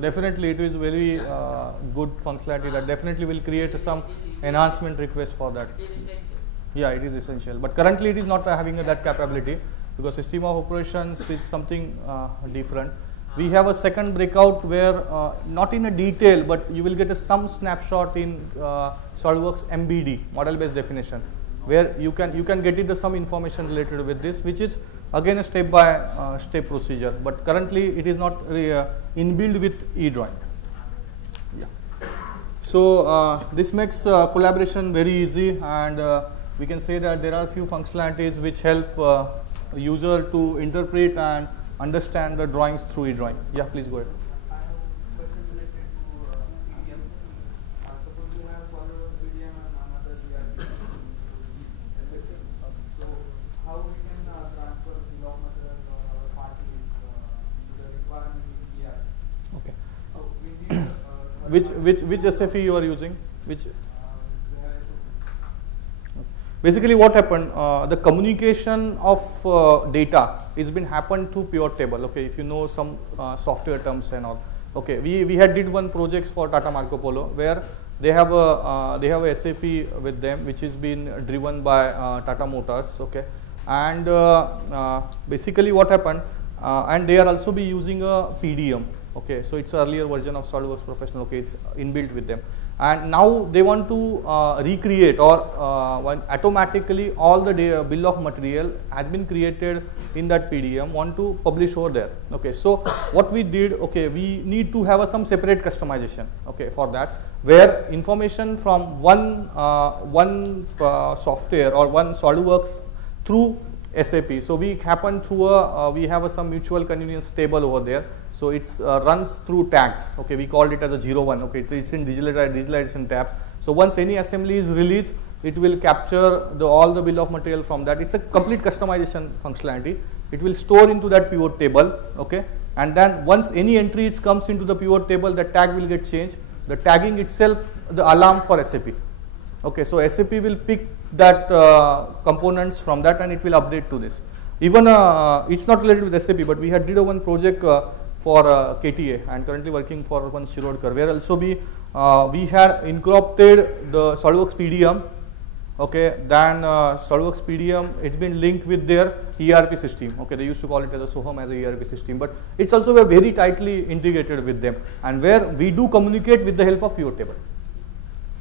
Definitely, it is very good functionality that definitely will create some enhancement request for that. Yeah, it is essential. But currently, it is not having that capability because system of operations is something different. We have a second breakout where not in a detail, but you will get some snapshot in SolidWorks MBD, model based definition, where you can get into some information related with this, which is again a step by step procedure, but currently it is not inbuilt with eDrawing. Yeah. So this makes collaboration very easy, and we can say that there are few functionalities which help user to interpret and understand the drawings through eDrawing. Yeah, please go ahead. Which SFE you are using? Which? Basically, what happened? The communication of data is been happened through pivot table. Okay, if you know some software terms and all. Okay, we had did one projects for Tata Marco Polo where they have a SAP with them which is been driven by Tata Motors. Okay, and basically what happened? And they are also be using a PDM. Okay, so it's earlier version of SolidWorks Professional. Okay, it's inbuilt with them, and now they want to recreate or automatically all the bill of material has been created in that PDM. Want to publish over there. Okay, so what we did? Okay, we need to have some separate customization. Okay, for that where information from one software or one SolidWorks through SAP. So we happen through we have some mutual convenience table over there. So it's runs through tags. Okay, we called it as a 01. Okay, it's in digitalization tabs. So once any assembly is released, it will capture all the bill of material from that. It's a complete customization functionality. It will store into that pivot table. Okay, and then once any entry comes into the pivot table, the tag will get changed. The tagging itself, the alarm for SAP. Okay, so SAP will pick that components from that and it will update to this. Even it's not related with SAP, but we had did one project for KTA and currently working for one Shirodkar, where also we had incorporated the SolidWorks PDM. Okay, then SolidWorks PDM it's been linked with their ERP system. Okay, they used to call it as a Soham as a ERP system, but it's also very tightly integrated with them, and where we do communicate with the help of pivot table.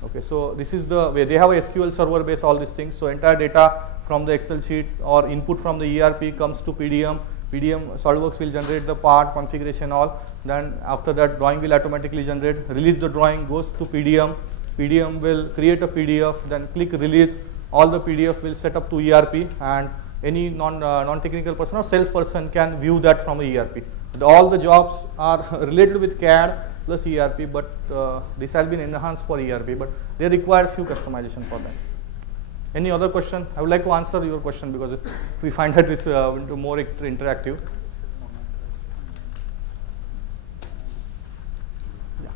Okay, so this is the way they have a SQL server base, all these things. So entire data from the Excel sheet or input from the ERP comes to PDM. SolidWorks will generate the part configuration all. Then after that, drawing will automatically generate. Release the drawing goes to PDM. PDM will create a PDF. Then click release. All the PDF will set up to ERP, and any non-technical person or salesperson can view that from the ERP. All the jobs are related with CAD plus ERP, but this has been enhanced for ERP, but they require few customization for that. Any other question? I would like to answer your question because if we find that it's more interactive. Yeah.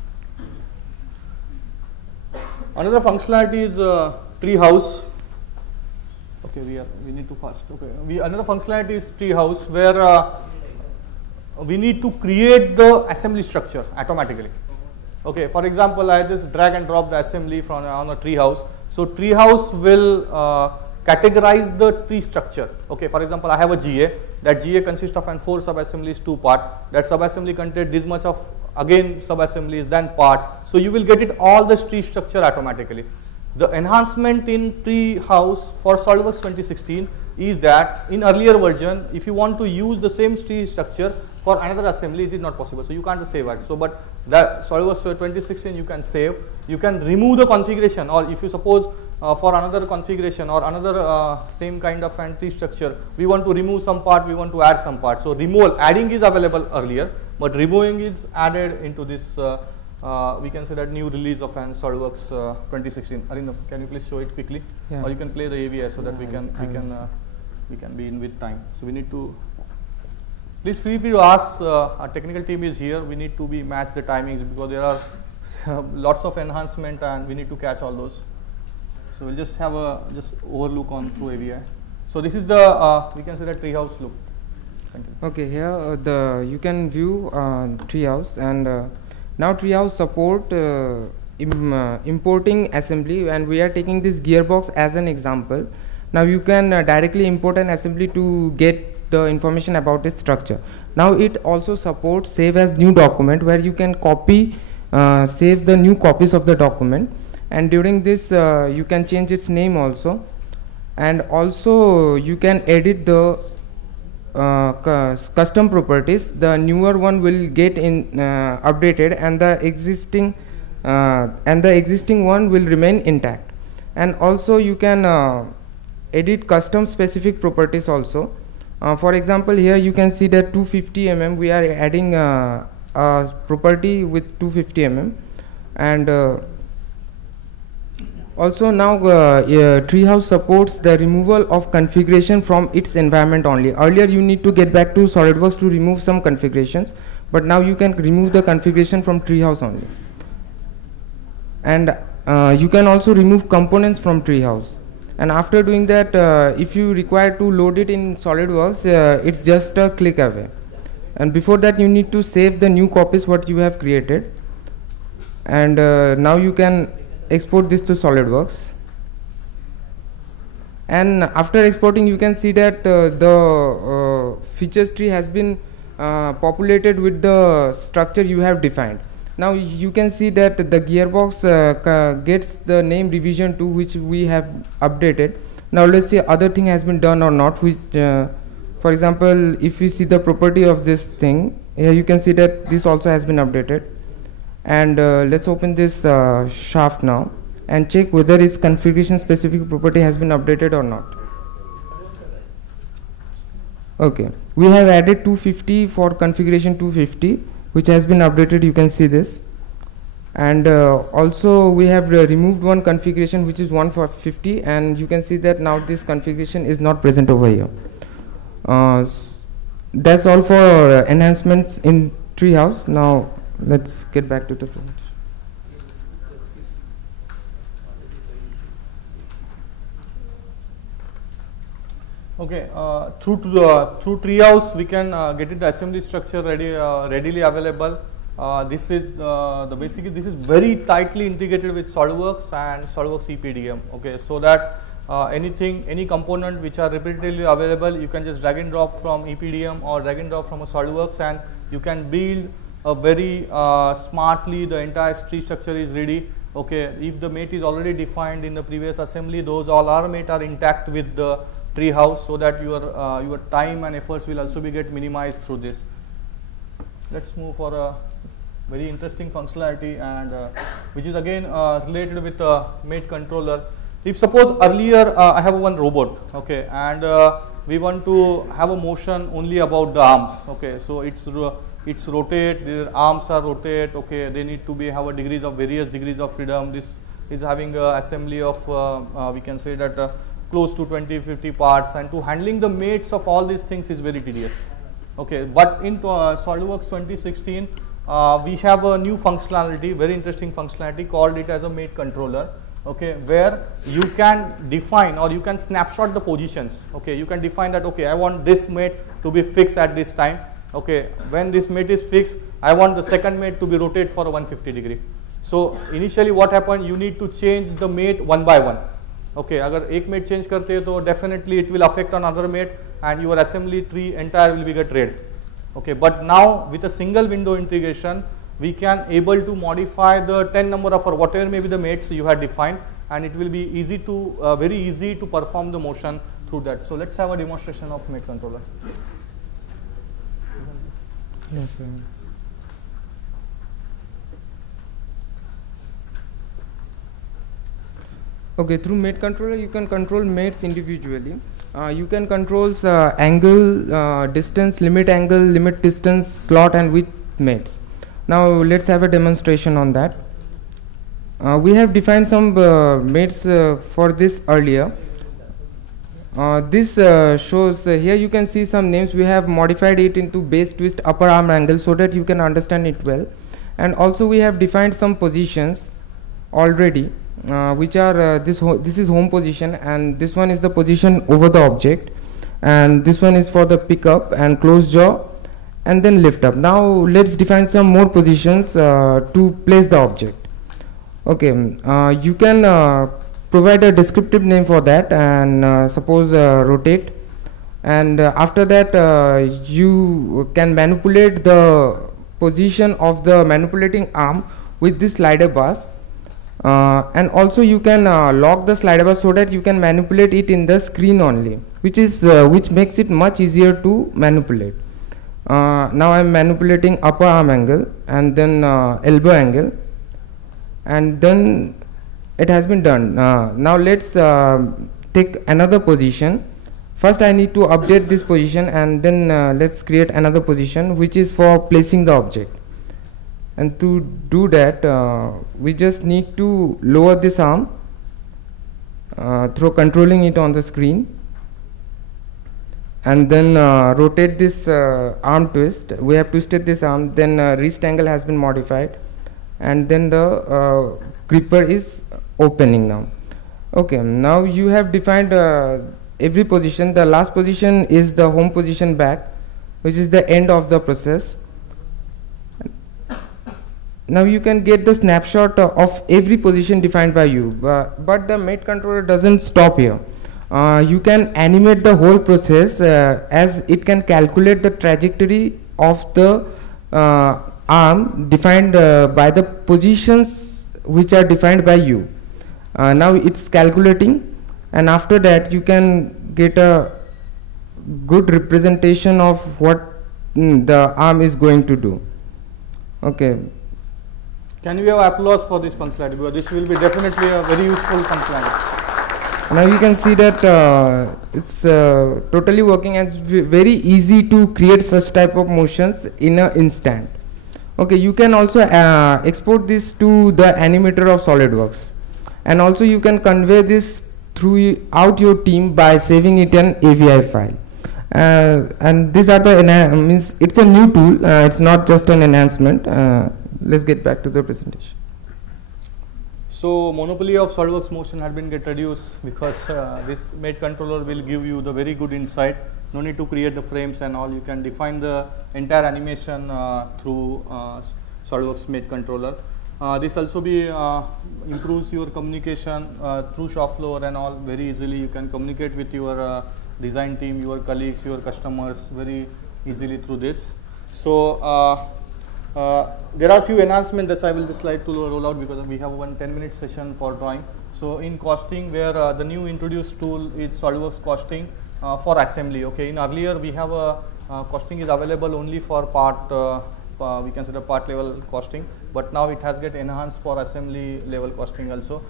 Another functionality is treehouse. Okay, we need to fast. Okay, another functionality is treehouse where we need to create the assembly structure automatically. Okay, for example, I just drag and drop the assembly from on a treehouse. So treehouse will categorize the tree structure. Okay, for example, I have a GA. That GA consists of 4 sub-assemblies, 2 part. That sub-assembly contains this much of again sub-assemblies, then part. So you will get it all the tree structure automatically. The enhancement in treehouse for SolidWorks 2016 is that in earlier version, if you want to use the same tree structure for another assembly, it is not possible. So you can't save it. So, but that SolidWorks 2016 you can save. You can remove the configuration, or if you suppose for another configuration or another same kind of tree structure, we want to remove some part, we want to add some part. So removal, adding is available earlier, but removing is added into this. We can say that new release of SolidWorks 2016. Arindam, can you please show it quickly, or you can play the AVI so that we can be in with time. So we need to. Please feel free to ask. Our technical team is here. We need to match the timings because there are lots of enhancement and we need to catch all those. So we'll just have a overlook on through AVI. So this is the we can say the treehouse look. Okay, here you can view treehouse, and Now Treehouse support importing assembly, and we are taking this gearbox as an example. Now you can directly import an assembly to get the information about its structure. Now it also supports save as new document, where you can copy save the new copies of the document, and during this you can change its name also, and also you can edit the custom properties. The newer one will get in updated, and the existing one will remain intact. And also you can edit custom specific properties also. For example, here you can see that 250 mm, we are adding a property with 250 mm, and also now Treehouse supports the removal of configuration from its environment only. Earlier you need to get back to SolidWorks to remove some configurations, but now you can remove the configuration from Treehouse only. And you can also remove components from Treehouse. And after doing that, if you require to load it in SolidWorks, it's just a click away. And before that you need to save the new copies what you have created. And now you can export this to SolidWorks. And after exporting, you can see that the features tree has been populated with the structure you have defined. Now you can see that the gearbox gets the name revision 2, which we have updated. Now let's see other thing has been done or not, which for example, if we see the property of this thing, here you can see that this also has been updated. And let's open this shaft now and check whether its configuration specific property has been updated or not. Okay, we have added 250 for configuration 250, which has been updated. You can see this. And also we have removed one configuration which is 150, and you can see that now this configuration is not present over here. That's all for enhancements in Treehouse. Now let's get back to the presentation. Okay, through Treehouse we can get it the assembly structure readily available. This is basically this is very tightly integrated with SolidWorks and SolidWorks EPDM. Okay, so that any component which are repeatedly available, you can just drag and drop from EPDM or drag and drop from a SolidWorks, and you can build a very smartly. The entire tree structure is ready. Okay, if the mate is already defined in the previous assembly, those all our mate are intact with the Treehouse, so that your time and efforts will also be get minimized through this. Let's move for a very interesting functionality, and which is again related with the mate controller. If suppose earlier I have one robot, okay, and we want to have a motion only about the arms, okay, so it's rotate, the arms are rotate, okay, they need to be have a various degrees of freedom. This is having a assembly of we can say that close to 20-50 parts, and to handling the mates of all these things is very tedious. Okay, but in SolidWorks 2016 we have a new functionality, very interesting functionality, called it as a mate controller. Okay, where you can define or you can snapshot the positions. Okay, you can define that, okay, I want this mate to be fixed at this time. Okay, when this mate is fixed, I want the second mate to be rotate for a 150 degree. So initially what happened, you need to change the mate one by one. Okay, अगर एक mate change करते हैं तो definitely it will affect another mate, and your assembly tree entire will be get red. Okay, but now with a single window integration, we can able to modify the 10 number of or whatever may be the mates you had defined, and it will be easy to very easy to perform the motion through that. So let's have a demonstration of mate controller. Yes, sir. Okay, through mate controller you can control mates individually. You can control angle, distance, limit angle, limit distance, slot and width mates. Now let's have a demonstration on that. We have defined some mates for this earlier. This shows here you can see some names. We have modified it into base twist upper arm angle so that you can understand it well. And also we have defined some positions already, which are this is home position, and this one is the position over the object, and this one is for the pickup and closed jaw, and then lift up. Now let's define some more positions to place the object. Okay, you can provide a descriptive name for that, and suppose rotate, and after that you can manipulate the position of the manipulating arm with this slider bars, and also you can lock the slider bar so that you can manipulate it in the screen only, which makes it much easier to manipulate. Now I am manipulating upper arm angle and then elbow angle, and then it has been done. Now let's take another position. First I need to update this position, and then let's create another position which is for placing the object. And to do that we just need to lower this arm through controlling it on the screen, and then rotate this arm twist. We have twisted this arm, then wrist angle has been modified, and then the gripper is opening now. Okay, now you have defined every position. The last position is the home position back, which is the end of the process. Now you can get the snapshot of every position defined by you, but the mate controller doesn't stop here. You can animate the whole process as it can calculate the trajectory of the arm defined by the positions which are defined by you. Now it's calculating, and after that you can get a good representation of what the arm is going to do. Okay. Can you have applause for this functionality, because this will be definitely a very useful functionality. Now you can see that it's totally working, and it's very easy to create such type of motions in an instant. Okay, you can also export this to the animator of SolidWorks, and also you can convey this throughout your team by saving it in AVI file. And these are the means it's a new tool. It's not just an enhancement. Let's get back to the presentation. So monopoly of SolidWorks motion had been get reduced, because this mate controller will give you the very good insight. No need to create the frames and all. You can define the entire animation through SolidWorks mate controller. This also improves your communication through shop floor and all very easily. You can communicate with your design team, your colleagues, your customers very easily through this. So there are few enhancements that I will just like to roll out, because we have one 10-minute session for drawing. So in costing, where the new introduced tool is SolidWorks costing for assembly. Okay, in earlier we have a costing is available only for part, we can say the part level costing, but now it has get enhanced for assembly level costing also.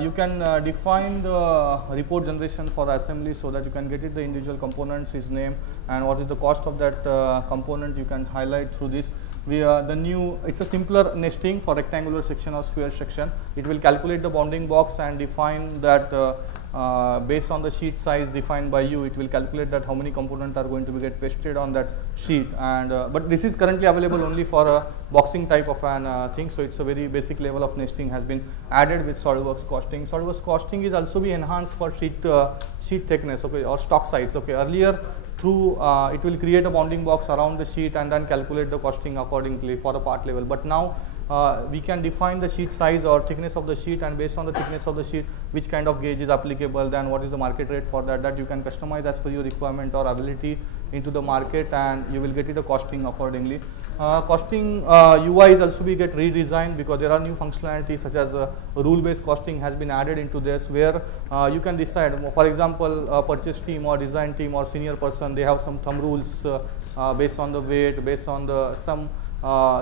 You can define the report generation for assembly, so that you can get it the individual components, its name, and what is the cost of that component. You can highlight through this. It's a simpler nesting for rectangular section or square section. It will calculate the bounding box and define that based on the sheet size defined by you. It will calculate that how many components are going to be get pasted on that sheet. And but this is currently available only for a boxing type of an thing. So it's a very basic level of nesting has been added with SolidWorks costing. SolidWorks costing is also be enhanced for sheet thickness, okay, or stock size. Okay, earlier through it will create a bounding box around the sheet and then calculate the costing accordingly for the part level. But now we can define the sheet size or thickness of the sheet, and based on the thickness of the sheet, which kind of gauge is applicable, then what is the market rate for that, you can customize as per your requirement or ability into the market, and you will get it a costing accordingly. Costing UI is also get redesigned, because there are new functionalities such as rule based costing has been added into this, where you can decide, for example, purchase team or design team or senior person, they have some thumb rules based on the weight, based on the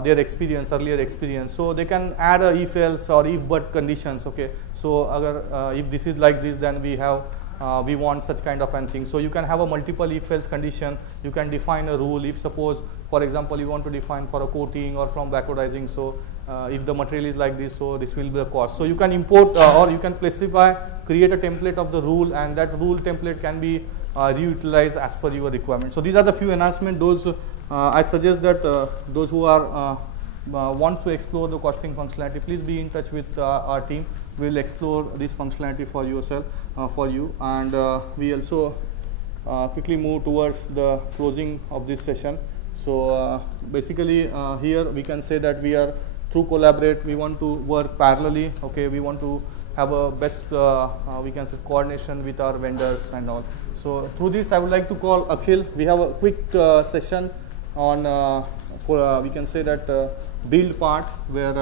their experience, earlier experience. So they can add a if else or if but conditions. Okay, so if this is like this, then we want such kind of an thing. So you can have a multiple if else condition. You can define a rule. If suppose, for example, you want to define for a coating or from backwardizing, so if the material is like this, so this will be the cost. So you can import or you can specify, create a template of the rule, and that rule template can be reutilized as per your requirement. So these are the few enhancements. Those I suggest that those who are want to explore the costing functionality, please be in touch with our team. We will explore this functionality for yourself, for you, and we also quickly move towards the closing of this session. So basically here we can say that we are through collaborate, we want to work parallelly, okay, we want to have a best we can say coordination with our vendors and all. So through this I would like to call Akhil. We have a quick session on we can say that build part, where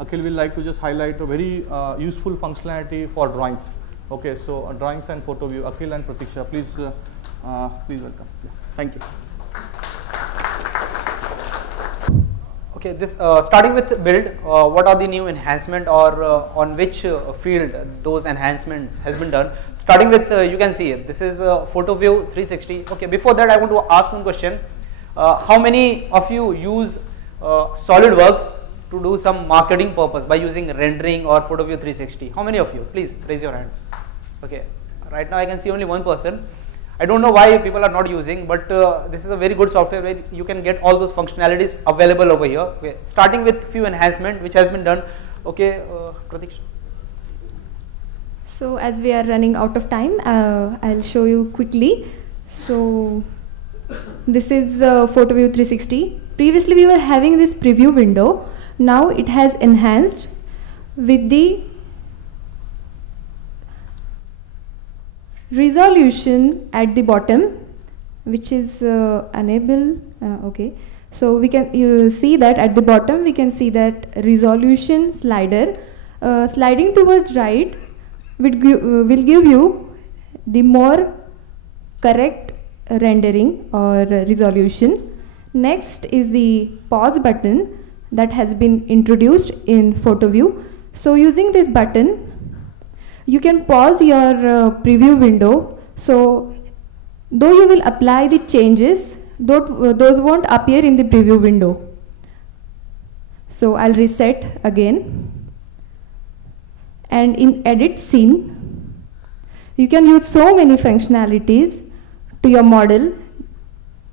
Akhil will like to just highlight a very useful functionality for drawings. Okay, so drawings and photo view. Akhil and Pratiksha, please please welcome. Yeah. Thank you. Okay, this starting with build, what are the new enhancement, or on which field those enhancements has been done. Starting with you can see this is photo view 360. Okay, before that I want to ask one question. How many of you use SolidWorks to do some marketing purpose by using rendering or photo view 360? How many of you? Please raise your hand. Okay, right now I can see only one person. I don't know why people are not using, but this is a very good software where you can get all those functionalities available over here. Okay. Starting with few enhancement which has been done. Okay, Pratiksha. So as we are running out of time, I'll show you quickly. So this is PhotoView 360. Previously we were having this preview window. Now it has enhanced with the resolution at the bottom, which is enable. Okay, so we can you see that at the bottom we can see that resolution slider sliding towards right will give you the more correct rendering or resolution. Next is the pause button that has been introduced in PhotoView. So using this button you can pause your preview window, so though you will apply the changes, those won't appear in the preview window. So I'll reset again, and in edit scene you can use so many functionalities to your model,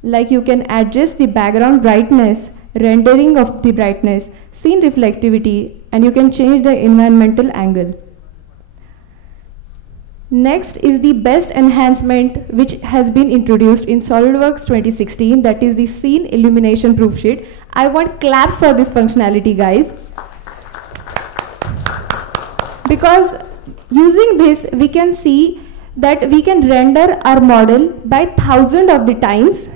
like you can adjust the background brightness, rendering of the brightness, scene reflectivity, and you can change the environmental angle. Next is the best enhancement which has been introduced in SolidWorks 2016, that is the scene illumination proof sheet. I want claps for this functionality, guys. Because using this we can see that we can render our model by thousands of the times.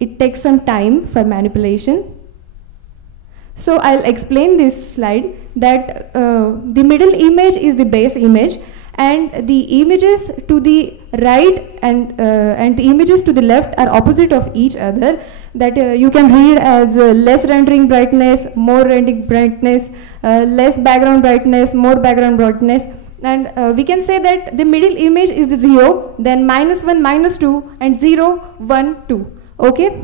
It takes some time for manipulation. So I'll explain this slide that the middle image is the base image, and the images to the right and the images to the left are opposite of each other, that you can read as less rendering brightness, more rendering brightness, less background brightness, more background brightness, and we can say that the middle image is the 0, then -1, -2, and 0, 1, 2. Okay,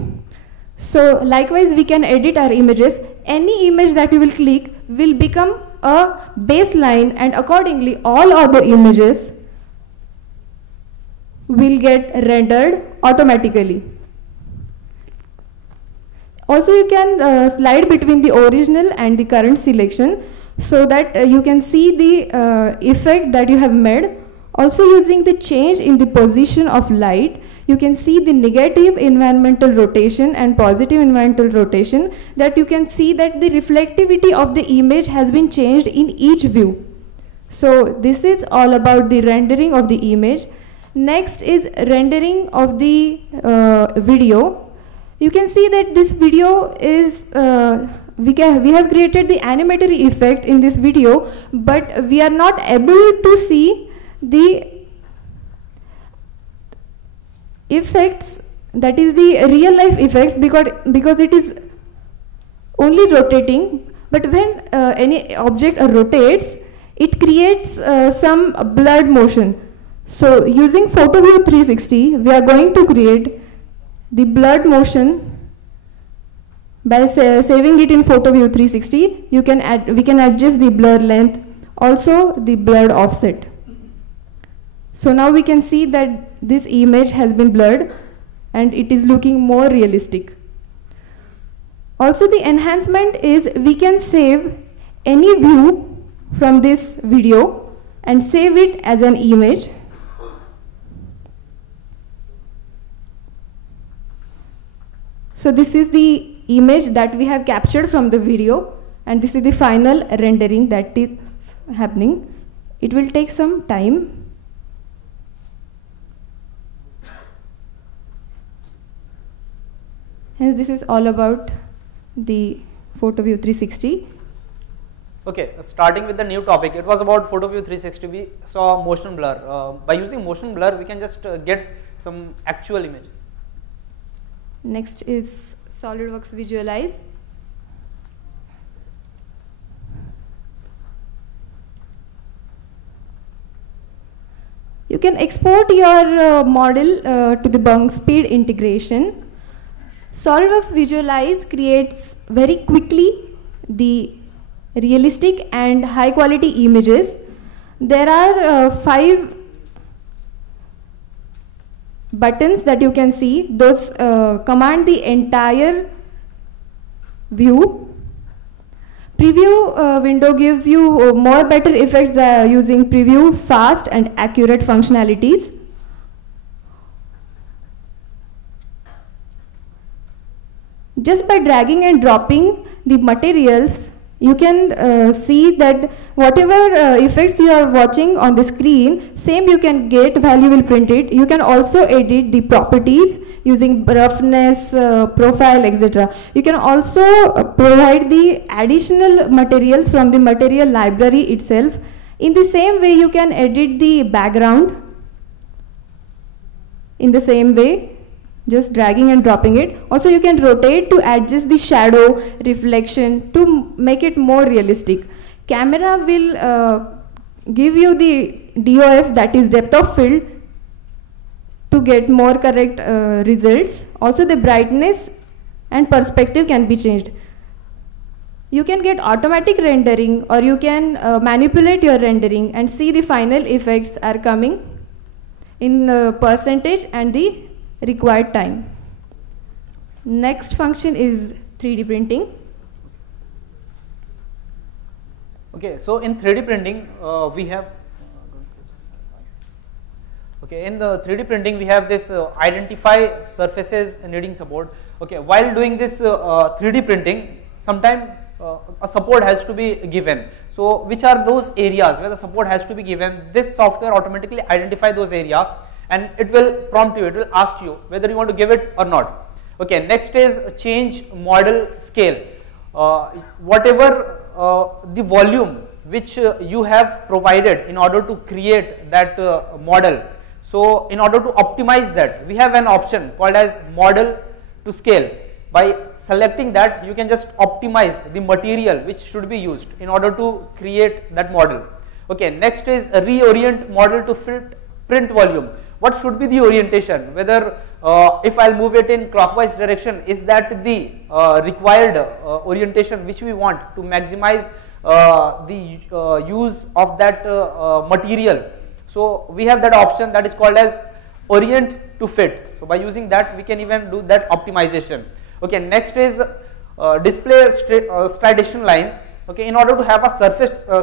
so likewise we can edit our images. Any image that you will click will become a baseline, and accordingly all other images will get rendered automatically. Also you can slide between the original and the current selection, so that you can see the effect that you have made. Also using the change in the position of light, you can see the negative environmental rotation and positive environmental rotation, that you can see that the reflectivity of the image has been changed in each view. So this is all about the rendering of the image. Next is rendering of the video. You can see that this video is we have created the animatory effect in this video, but we are not able to see the effects, that is the real life effects, because it is only rotating. But when any object rotates, it creates some blurred motion. So using PhotoView 360 we are going to create the blurred motion by saving it in PhotoView 360. We can adjust the blur length, also the blurred offset. So now we can see that this image has been blurred and it is looking more realistic. Also the enhancement is we can save any view from this video and save it as an image. So this is the image that we have captured from the video, and this is the final rendering that is happening. It will take some time. Hence this is all about the PhotoView 360. Okay, starting with the new topic, it was about PhotoView 360. We saw motion blur. By using motion blur, we can just get some actual image. Next is SolidWorks Visualize. You can export your model to the bunk speed integration. SolidWorks Visualize creates very quickly the realistic and high quality images. There are 5 buttons that you can see. Those command the entire view. Preview window gives you more better effects using preview, fast and accurate functionalities. Just by dragging and dropping the materials, you can see that whatever effects you are watching on the screen, same you can get while you will print it. You can also edit the properties using roughness, profile, etc. You can also provide the additional materials from the material library itself. In the same way, you can edit the background in the same way, just dragging and dropping it. Also, you can rotate to adjust the shadow, reflection to make it more realistic. Camera will give you the DOF, that is depth of field, to get more correct results. Also, the brightness and perspective can be changed. You can get automatic rendering, or you can manipulate your rendering and see the final effects are coming in percentage and the required time. Next function is 3D printing. Okay, so in 3D printing we have in the 3D printing we have this identify surfaces needing support. Okay, while doing this 3D printing, sometimes a support has to be given. So which are those areas where the support has to be given? This software automatically identify those areas and it will prompt you, it will ask you whether you want to give it or not. Okay, next is change model scale. Whatever the volume which you have provided in order to create that model. So in order to optimize that, we have an option called as model to scale. By selecting that, you can just optimize the material which should be used in order to create that model. Okay, next is reorient model to fit print volume. What should be the orientation? Whether if I'll move it in clockwise direction, is that the required orientation which we want to maximize the use of that material. So we have that option that is called as orient to fit. So by using that, we can even do that optimization. Okay, next is display striation lines. Okay, in order to have a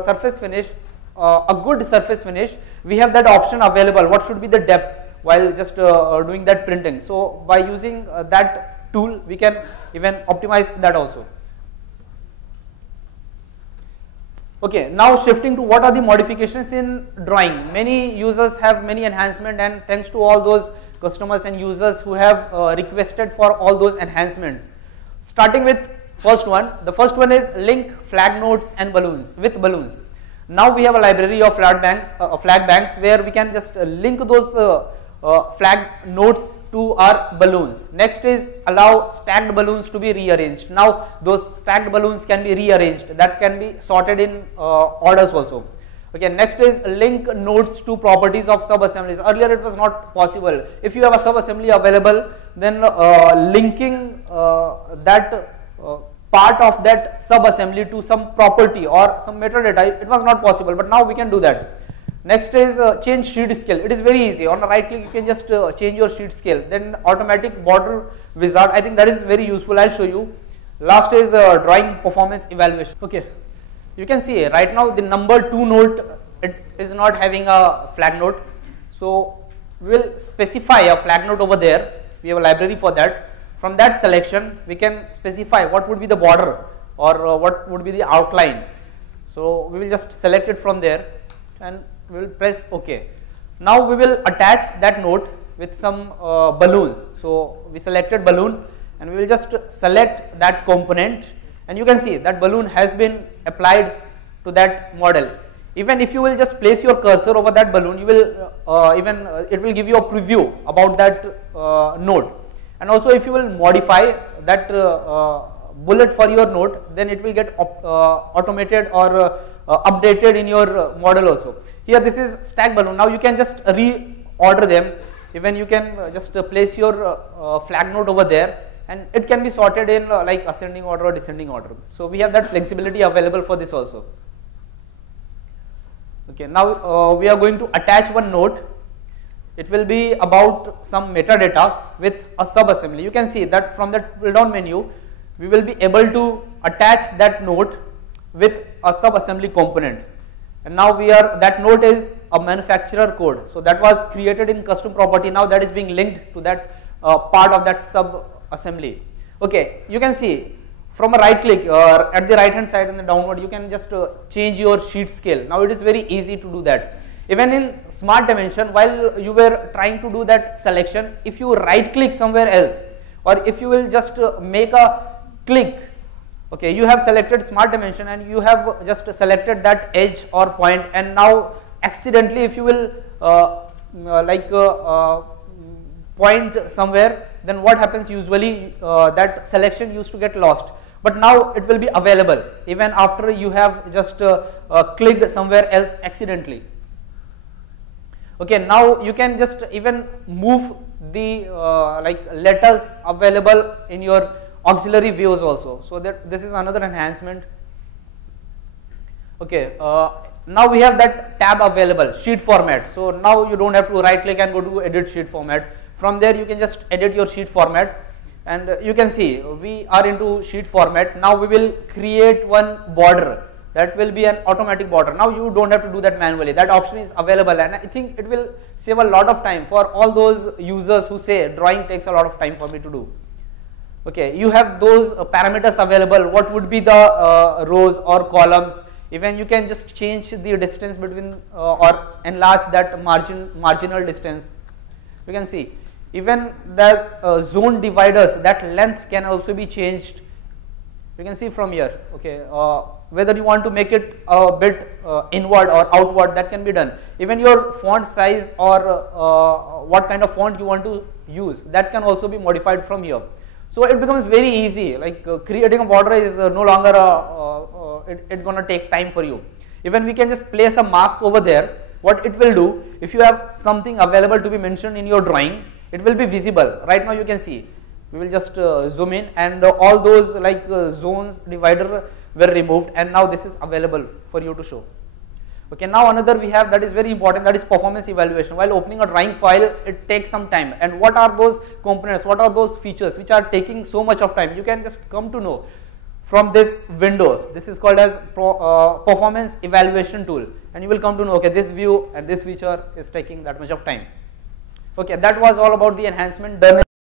surface finish, a good surface finish, we have that option available. What should be the depth while just doing that printing? So by using that tool, we can even optimize that also. Okay, now shifting to what are the modifications in drawing. Many users have many enhancement, and thanks to all those customers and users who have requested for all those enhancements. Starting with first one, the first one is link flag nodes and balloons with balloons. Now we have a library of flag banks where we can just link those flag nodes to our balloons. Next is allow stacked balloons to be rearranged. Now those stacked balloons can be rearranged, that can be sorted in orders also. Okay, next is link nodes to properties of sub-assemblies. Earlier it was not possible. If you have a sub-assembly available, then linking that part of that sub-assembly to some property or some metadata, it was not possible, but now we can do that. Next is change sheet scale. It is very easy. On the right click, you can just change your sheet scale. Then automatic border wizard. I think that is very useful. I'll show you. Last is drawing performance evaluation. Okay, you can see right now the number 2 node, it is not having a flag node. So we will specify a flag node over there. We have a library for that. from that selection we can specify what would be the border or what would be the outline. So we will just select it from there and we will press OK. Now we will attach that node with some balloons. So we selected balloon and we will just select that component, and you can see that balloon has been applied to that model. Even if you will just place your cursor over that balloon, you will it will give you a preview about that node. And also if you will modify that bullet for your node, then it will get automated or updated in your model also. Here this is stack balloon. Now you can just reorder them. Even you can just place your flag node over there, and it can be sorted in like ascending order or descending order. So we have that flexibility available for this also. Okay, now we are going to attach one node. It will be about some metadata with a sub-assembly. You can see that from the pull down menu we will be able to attach that node with a sub-assembly component. And now that node is a manufacturer code. So that was created in custom property. Now that is being linked to that part of that sub-assembly. Okay, you can see from a right click or at the right hand side in the downward, you can just change your sheet scale. Now it is very easy to do that. Even in smart dimension, while you were trying to do that selection, if you right click somewhere else, or if you will just make a click, okay, you have selected smart dimension and you have just selected that edge or point, and now accidentally if you will point somewhere, then what happens usually, that selection used to get lost. But now it will be available even after you have just clicked somewhere else accidentally. Okay, now you can just even move the letters available in your auxiliary views also. So that this is another enhancement. Okay, now we have that tab available, sheet format. So now you don't have to right click and go to edit sheet format. From there you can just edit your sheet format, and you can see we are into sheet format. Now we will create one border. That will be an automatic border. Now you don't have to do that manually. That option is available, and I think it will save a lot of time for all those users who say drawing takes a lot of time for me to do. Okay, you have those parameters available. What would be the rows or columns? Even you can just change the distance between or enlarge that marginal distance. You can see even that zone dividers, that length can also be changed. You can see from here. Okay, whether you want to make it a bit inward or outward, that can be done. Even your font size or what kind of font you want to use, that can also be modified from here. So it becomes very easy, like creating a border is no longer it's gonna take time for you. Even we can just place a mask over there. What it will do, if you have something available to be mentioned in your drawing, it will be visible. Right now you can see, we will just zoom in, and all those zones divider were removed, and now this is available for you to show. Okay, now another we have that is very important, that is performance evaluation. While opening a drawing file, it takes some time, and what are those components, what are those features which are taking so much of time? You can just come to know from this window. This is called as performance evaluation tool, and you will come to know, okay, this view and this feature is taking that much of time. Okay, that was all about the enhancement done